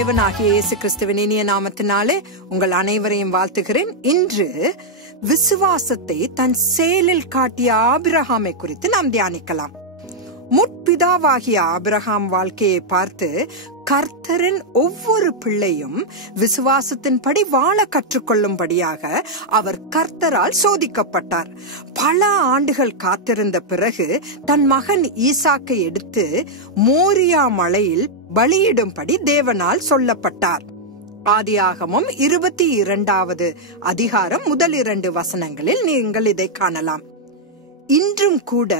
தேவனாகிய இயேசு கிறிஸ்துவின் இனிய நாமத்தினாலே உங்கள் அனைவரையும் வாழ்த்துகிறேன். இன்று விசுவாசத்தை தன் செயலில் காட்டிய ஆபிரகாமை குறித்து நாம் தியானிக்கலாம். முற்பிதாவாகிய ஆபிரகாம் வாழ்க்கையை பார்த்து கர்த்தரின் ஒவ்வொரு பிள்ளையும் விசுவாசத்தின்படி வாழ கற்றுக்கொள்ளும்படியாக அவர் கர்த்தரால் சோதிக்கப்பட்டார். பல ஆண்டுகள் காத்திருந்த பிறகு தன் மகன் ஈசாக்கை எடுத்து மோரியா மலையில் பலியிடும்படி தேவனால் சொல்லப்பட்டார். ஆதியாகமம் 22வது அதிகாரம் முதல் 2 வசனங்களில் நீங்கள் இதை காணலாம். இன்றும் கூட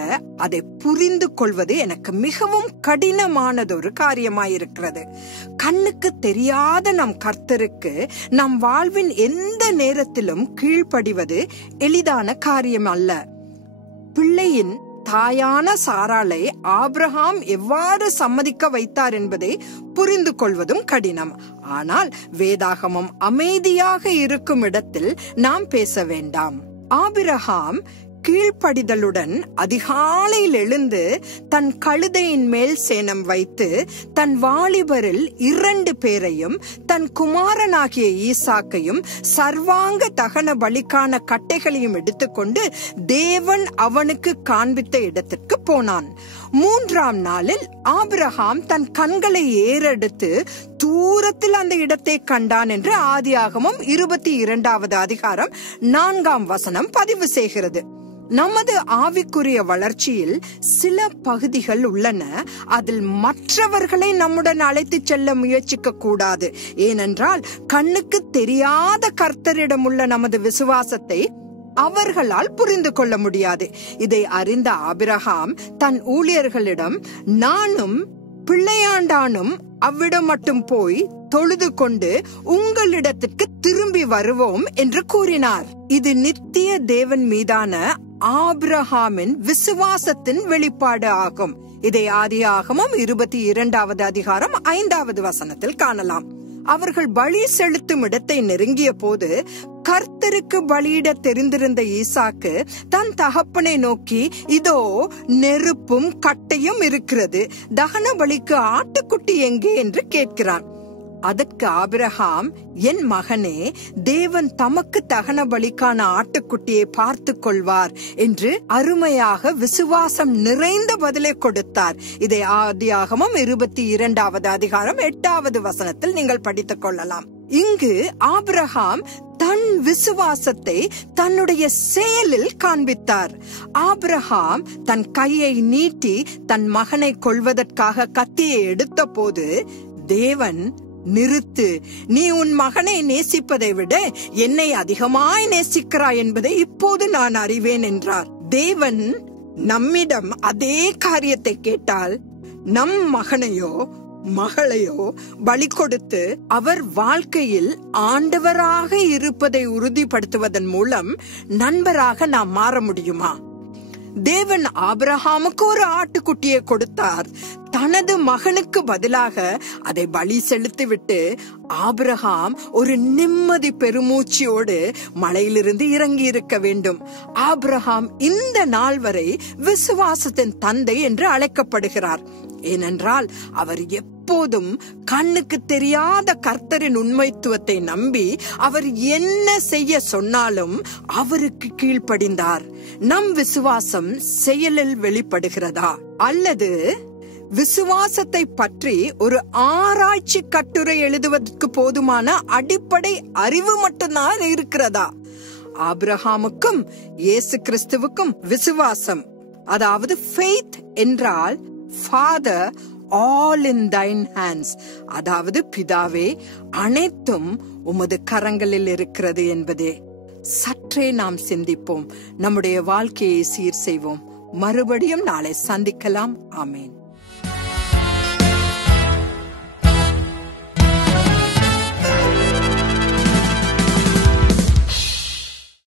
அதை புரிந்து கொள்வது எனக்கு மிகவும் கடினமானதொரு காரியமாயிருக்கிறது. கண்ணுக்கு தெரியாத நம் கர்த்தருக்கு நம் வாழ்வின் எந்த நேரத்திலும் கீழ்ப்படிவது எளிதான காரியம் அல்ல. பிள்ளையின் தாயான சாராளை ஆபிரகாம் எவ்வாறு சம்மதிக்க வைத்தார் என்பதை புரிந்து கொள்வதும் கடினம். ஆனால் வேதாகமம் அமைதியாக இருக்கும் இடத்தில் நாம் பேச வேண்டாம். ஆபிரகாம் கீழ்ப்படிதலுடன் அதிகாலையில் எழுந்து தன் கழுதையின் மேல் சேணம் வைத்து தன் வாலிபரில் 2 பேரையும் தன் குமாரனாகிய ஈசாக்கையும் சர்வாங்க தகன பலிக்கான கட்டைகளையும் எடுத்துக்கொண்டு தேவன் அவனுக்கு காண்பித்த இடத்திற்கு போனான். 3ஆம் நாளில் ஆபிரகாம் தன் கண்களை ஏறெடுத்து தூரத்தில் அந்த இடத்தை கண்டான் என்று ஆதியாகமம் 22வது அதிகாரம் 4ஆம் வசனம் பதிவு செய்கிறது. நமது ஆவிக்குரிய வளர்ச்சியில் சில பகுதிகள் உள்ளன. அதில் மற்றவர்களை நம்முடன் அழைத்து செல்ல முயற்சிக்க கூடாது. ஏனென்றால் கண்ணுக்கு தெரியாத கர்த்தரிடம் உள்ள நமது விசுவாசத்தை அவர்களால் புரிந்து கொள்ள முடியாது. இதை அறிந்த ஆபிரகாம் தன் ஊழியர்களிடம், நானும் பிள்ளையாண்டானும் அவ்விடம் மட்டும் போய் தொழுது கொண்டு உங்களிடத்திற்கு திரும்பி வருவோம் என்று கூறினார். இது நித்திய தேவன் மீதான ஆபிரகாமின் விசுவாசத்தின் வெளிப்பாடு ஆகும். இதை ஆதியாகமம் 22வது அதிகாரம் 5வது வசனத்தில் காணலாம். அவர்கள் பலி செலுத்தும் இடத்தை நெருங்கிய போது கர்த்தருக்கு பலியிட தெரிந்திருந்த ஈசாக்கு தன் தகப்பனை நோக்கி, இதோ நெருப்பும் கட்டையும் இருக்கிறது, தகன பலிக்கு ஆட்டுக்குட்டி எங்கே என்று கேட்கிறான். அதற்கு ஆபிரகாம், என் மகனே, தேவன் தமக்கு தகன பலிக்கான ஆட்டுக்குட்டியை பார்த்து கொள்வார் என்று அருமையாக விசுவாசம் நிறைந்த பதிலை கொடுத்தார். இதை ஆதியாகமம் 22வது அதிகாரம் 8வது வசனத்தில் நீங்கள் படித்துக் கொள்ளலாம். இங்கு ஆபிரகாம் தன் விசுவாசத்தை தன்னுடைய செயலில் காண்பித்தார். ஆபிரகாம் தன் கையை நீட்டி தன் மகனை கொல்வதற்காக கத்தியை எடுத்த போது தேவன், நிறுத்து, நீ உன் மகனை நேசிப்பதை விட என்னை அதிகமாய் நேசிக்கிறாய் என்பதை இப்போது நான் அறிவேன் என்றார். தேவன் நம்மிடம் அதே காரியத்தை கேட்டால் நம் மகனையோ மகளையோ பலி கொடுத்து அவர் வாழ்க்கையில் ஆண்டவராக இருப்பதை உறுதிப்படுத்துவதன் மூலம் நண்பராக நாம் மாற முடியுமா? தேவன் ஆபிரகாமுக்கு ஒரு ஆட்டுக்குட்டியை கொடுத்தார். தனது மகனுக்கு பதிலாக அதை பலி செலுத்திவிட்டு ஆபிரகாம் ஒரு நிம்மதி பெருமூச்சியோடு மலையிலிருந்து இறங்கி இருக்க வேண்டும். ஆபிரகாம் இந்த நாள் வரை விசுவாசத்தின் தந்தை என்று அழைக்கப்படுகிறார். ஏனென்றால் அவர் எப்போதும் கண்ணுக்கு தெரியாத கர்த்தரின் உண்மைத்துவத்தை நம்பி அவர் என்ன செய்ய சொன்னாலும் அவருக்கு கீழ்ப்படிந்தார். நம் விசுவாசம் செயலில் வெளிப்படுகிறதா, அல்லது விசுவாசத்தை பற்றி ஒரு ஆராய்ச்சி கட்டுரை எழுதுவதற்கு போதுமான அடிப்படை அறிவு மட்டும்தான் இருக்கிறதா? ஆபிரகாமுக்கும் இயேசு கிறிஸ்துவுக்கும் விசுவாசம், அதாவது faith என்றால் Father, all in thine hands, அதாவது பிதாவே, அனைத்தும் உமது கரங்களில் இருக்கிறது என்பதே. சற்றே நாம் சிந்திப்போம், நம்முடைய வாழ்க்கையை சீர் செய்வோம். மறுபடியும் நாளை சந்திக்கலாம். ஆமேன்.